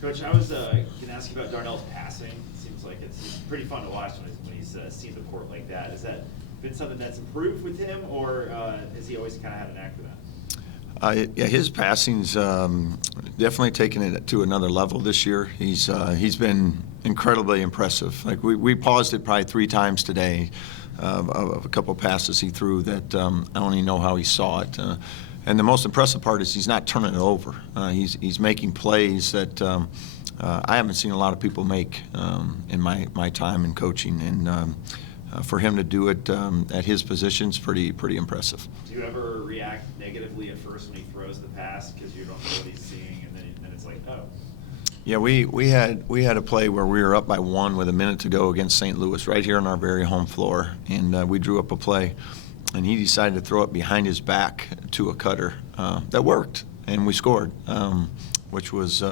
Coach, I was going to ask you about Darnell's passing. It seems like it's pretty fun to watch when he's seeing the court like that. Has that been something that's improved with him, or has he always kind of had an knack for that? Yeah, his passing's definitely taken it to another level this year. He's been incredibly impressive. Like we paused it probably 3 times today of a couple passes he threw that I don't even know how he saw it. And the most impressive part is he's not turning it over. He's making plays that I haven't seen a lot of people make in my time in coaching, and for him to do it at his position is pretty impressive. Do you ever react negatively at first when he throws the pass because you don't know what he's seeing, and then it's like, oh? Yeah, we had a play where we were up by 1 with a minute to go against St. Louis right here on our very home floor, and we drew up a play. And he decided to throw it behind his back to a cutter that worked, and we scored, which was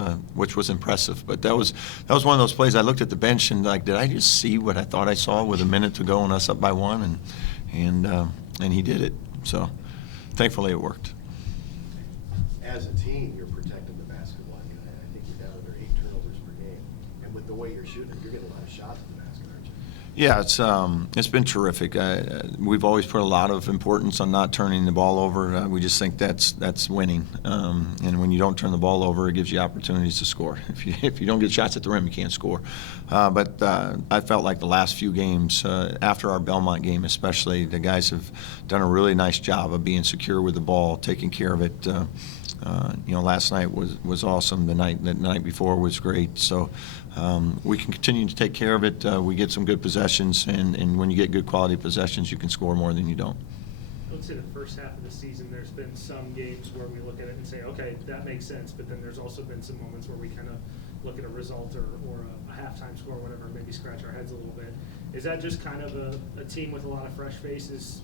impressive. But that was one of those plays. I looked at the bench and like, did I just see what I thought I saw with a minute to go and us up by 1? And he did it. So thankfully it worked. As a team, you're protecting the basketball. I think you're down under 8 turnovers per game, and with the way you're shooting, you're getting a lot of shots at the basket, aren't you? Yeah, it's been terrific. We've always put a lot of importance on not turning the ball over. We just think that's winning. And when you don't turn the ball over, it gives you opportunities to score. If you don't get shots at the rim, you can't score. But I felt like the last few games, after our Belmont game especially, the guys have done a really nice job of being secure with the ball, taking care of it. Last night was awesome. The night before was great. So we can continue to take care of it. We get some good possessions, and when you get good quality possessions, you can score more than you don't. I would say the first half of the season, there's been some games where we look at it and say, okay, that makes sense. But then there's also been some moments where we kind of look at a result or a halftime score or whatever, and maybe scratch our heads a little bit. Is that just kind of a team with a lot of fresh faces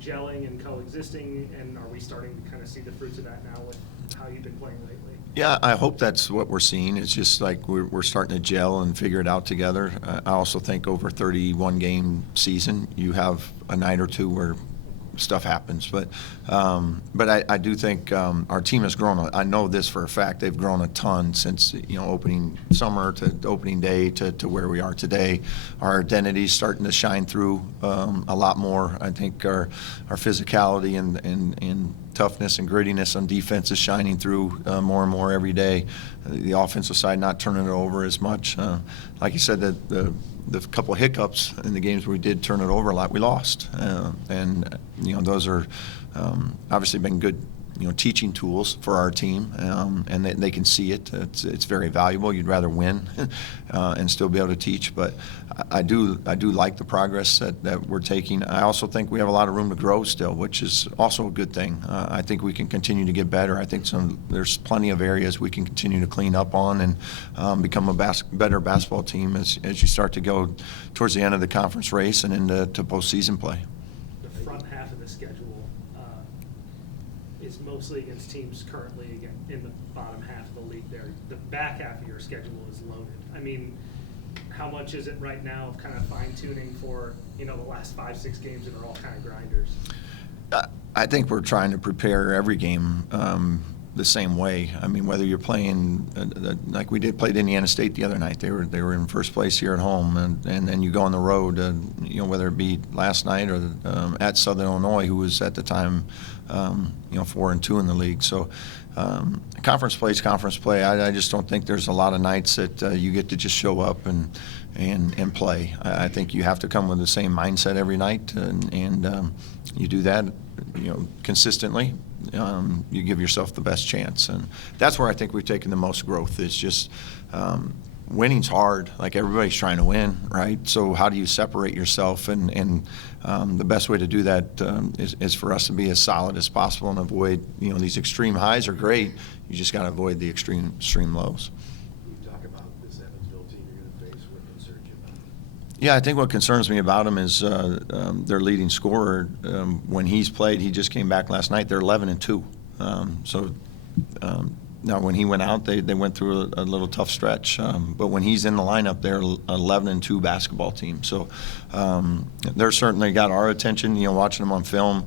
gelling and coexisting, and are we starting to kind of see the fruits of that now with how you've been playing lately? Yeah, I hope that's what we're seeing. It's just like we're starting to gel and figure it out together. I also think over a 31-game season, you have a night or two where stuff happens. But I do think our team has grown. I know this for a fact. They've grown a ton since opening summer to opening day to where we are today. Our identity's starting to shine through a lot more. I think our physicality and toughness and grittiness on defense is shining through more and more every day. The offensive side not turning it over as much. Like you said, the couple of hiccups in the games where we did turn it over a lot, we lost. And those are obviously been good teaching tools for our team, and they can see it. It's very valuable. You'd rather win and still be able to teach, but I do like the progress that we're taking. I also think we have a lot of room to grow still, which is also a good thing. I think we can continue to get better. I think there's plenty of areas we can continue to clean up on and become a better basketball team as you start to go towards the end of the conference race and into postseason play. The front half of the schedule is mostly against teams currently again in the bottom half of the league there. The back half of your schedule is loaded. I mean, how much is it right now of kind of fine-tuning for, the last 5-6 games that are all kind of grinders? I think we're trying to prepare every game the same way. I mean, whether you're playing like we played Indiana State the other night, they were in first place here at home, and then you go on the road, whether it be last night or at Southern Illinois, who was at the time 4-2 in the league. So conference play. I just don't think there's a lot of nights that you get to just show up and play. I think you have to come with the same mindset every night, and you do that consistently. You give yourself the best chance, and that's where I think we've taken the most growth. It's just winning's hard. Like, everybody's trying to win, right? So how do you separate yourself? And the best way to do that is for us to be as solid as possible and avoid these extreme highs are great. You just got to avoid the extreme lows. You talk about this Evansville team you're going to face. What concerns you about them? Yeah, I think what concerns me about them is their leading scorer. When he's played, he just came back last night. They're 11-2. Now, when he went out, they went through a little tough stretch. But when he's in the lineup, they're an 11-2 basketball team. So they're certainly got our attention. Watching them on film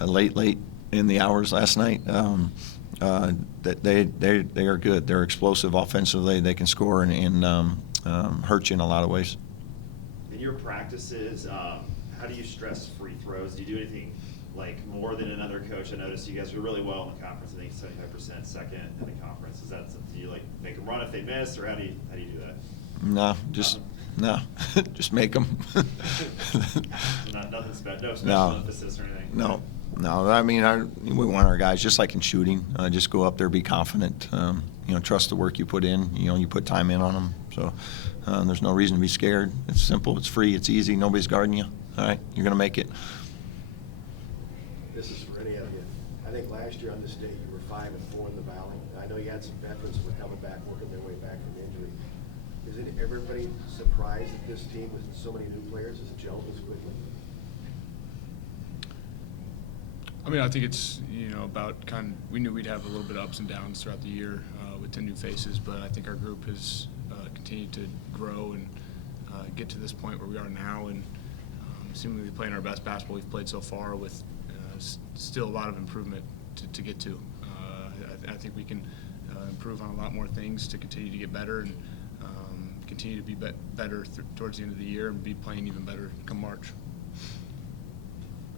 late in the hours last night. that they are good. They're explosive offensively. They can score and hurt you in a lot of ways. In your practices, how do you stress free throws? Do you do anything like more than another coach? I noticed you guys were really well in the conference. I think 75% second in the conference. Is that something you like make them run if they miss, or how do you do that? No, just no, just make them. So nothing special, no special emphasis or anything. No. I mean, we want our guys, just like in shooting, just go up there, be confident. Trust the work you put in. You put time in on them. So there's no reason to be scared. It's simple. It's free. It's easy. Nobody's guarding you. All right, you're gonna make it. This is for any of you. I think last year on this date, you were 5-4 in the Valley. I know you had some veterans who were coming back, working their way back from injury. Is everybody surprised that this team with so many new players has gelled this quickly? I mean, I think it's, about we knew we'd have a little bit of ups and downs throughout the year with 10 new faces, but I think our group has continued to grow and get to this point where we are now, and seemingly playing our best basketball we've played so far with still a lot of improvement to get to. I think we can improve on a lot more things to continue to get better and continue to be better towards the end of the year and be playing even better come March.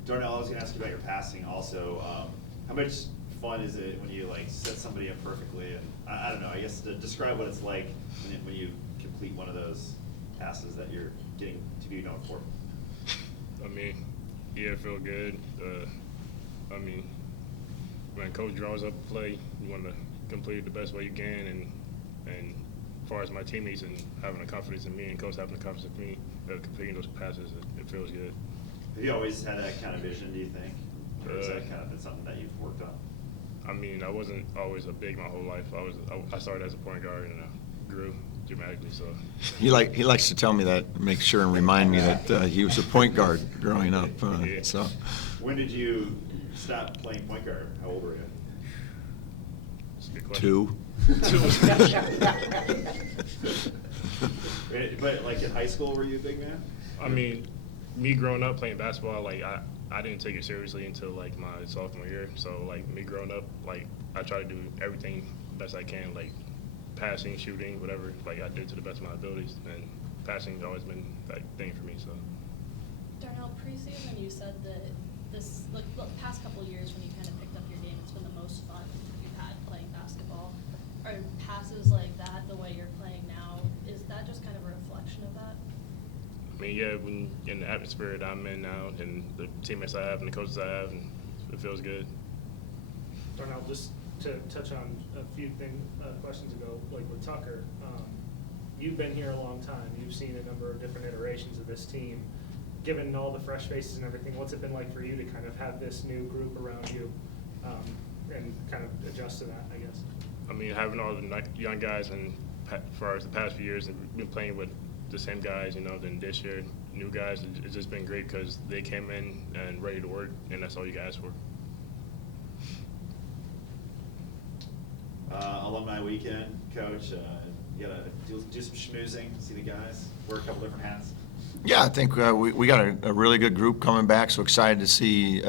Darnell, I was going to ask you about your passing also. How much fun is it when you set somebody up perfectly? And I don't know, I guess to describe what it's like when you complete one of those passes that you're getting to be known for. I mean, yeah, it feel good. I mean, when coach draws up a play, you want to complete it the best way you can, and as far as my teammates and having the confidence in me and coach having the confidence in me, completing those passes, it feels good. Have you always had that kind of vision, do you think? Or has that kind of been something that you've worked on? I mean, I wasn't always a big my whole life. I started as a point guard and I grew dramatically. So He likes to tell me that, make sure and remind me that he was a point guard growing up. Yeah. So When did you stop playing point guard? How old were you? it's a good question. 2. But in high school, were you a big man? I mean, me growing up playing basketball, I didn't take it seriously until my sophomore year. So me growing up, I try to do everything best I can, passing, shooting, whatever. I did to the best of my abilities, and passing's always been that thing for me. So. Darnell, preseason you said that this the past couple of years when you kind of picked up your game, it's been the most fun you've had playing basketball. Are passes like that the way you're playing now? Is that just kind of a reflection of that? I mean, yeah, when in the atmosphere that I'm in now, and the teammates I have and the coaches I have, and it feels good. Darnell, just to touch on a few questions ago, with Tucker, you've been here a long time. You've seen a number of different iterations of this team. Given all the fresh faces and everything, what's it been like for you to kind of have this new group around you and kind of adjust to that, I guess? I mean, having all the young guys and for the past few years and been playing with the same guys, then this year, new guys, it's just been great because they came in and ready to work, and that's all you guys for. Alumni weekend, Coach. You got to do some schmoozing, see the guys, wear a couple different hats. Yeah, I think we got a really good group coming back. So excited to see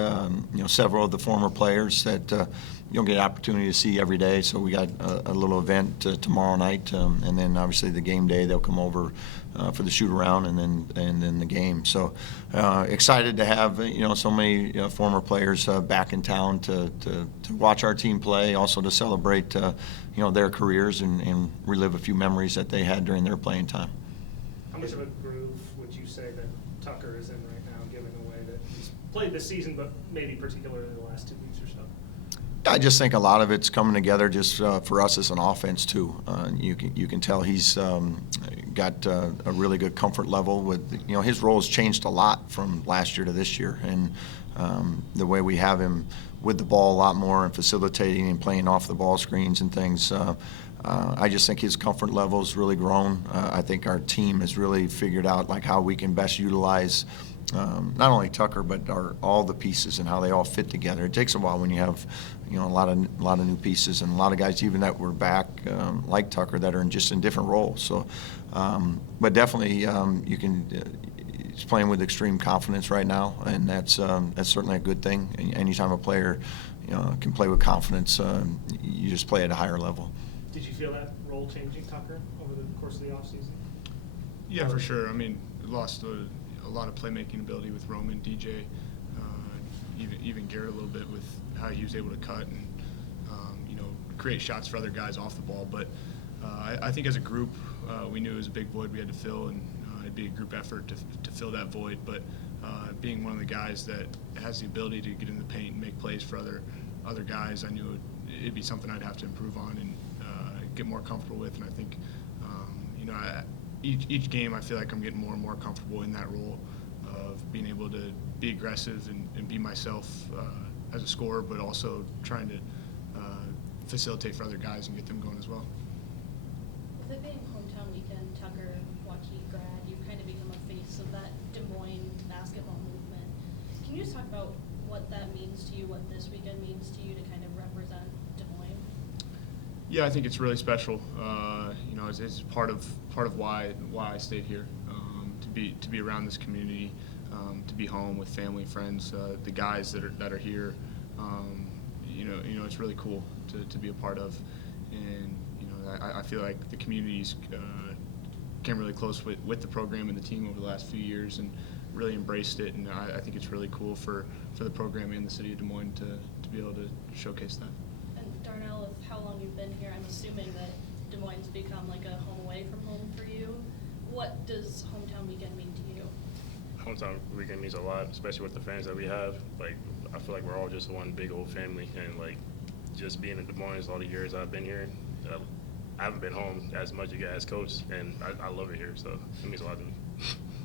several of the former players that you don't get an opportunity to see every day. So we got a little event tomorrow night, and then obviously the game day they'll come over for the shoot around, and then the game. So excited to have so many former players back in town to watch our team play, also to celebrate their careers and relive a few memories that they had during their playing time. How much of a groove would you say that Tucker is in right now, given the way that he's played this season, but maybe particularly the last 2 weeks or so? I just think a lot of it's coming together just for us as an offense too. You can tell he's got a really good comfort level with his role has changed a lot from last year to this year, and the way we have him with the ball a lot more and facilitating and playing off the ball screens and things. I just think his comfort level has really grown. I think our team has really figured out how we can best utilize not only Tucker but all the pieces and how they all fit together. It takes a while when you have a lot of new pieces and a lot of guys even that were back like Tucker that are in different roles. So, but definitely he's playing with extreme confidence right now, and that's certainly a good thing. Anytime a player can play with confidence, you just play at a higher level. Did you feel that role changing, Tucker, over the course of the offseason? Yeah, for sure. I mean, lost a lot of playmaking ability with Roman, DJ, even Garrett a little bit with how he was able to cut and create shots for other guys off the ball. But I think as a group, we knew it was a big void we had to fill, and it'd be a group effort to fill that void. But being one of the guys that has the ability to get in the paint and make plays for other guys, I knew it'd be something I'd have to improve on and get more comfortable with. And I think each game I feel like I'm getting more and more comfortable in that role of being able to be aggressive and be myself as a scorer, but also trying to facilitate for other guys and get them going as well. With it being hometown weekend, Tucker, Waukee grad, you've kind of become a face of that Des Moines basketball movement. Can you just talk about what that means to you, what this weekend means to you to kind of represent Des Moines? Yeah, I think it's really special. It's part of why I stayed here, to be around this community, to be home with family, friends, the guys that are here. It's really cool to be a part of, and I feel like the community's came really close with the program and the team over the last few years and really embraced it, and I think it's really cool for the program and the city of Des Moines to be able to showcase that. And Darnell, with how long you've been here, I'm assuming that Des Moines has become like a home away from home for you. What does hometown weekend mean to you? Hometown weekend means a lot, especially with the fans that we have. Like, I feel like we're all just one big old family, and like just being in Des Moines all the years I've been here, I haven't been home as much as coach, and I love it here, so it means a lot to me.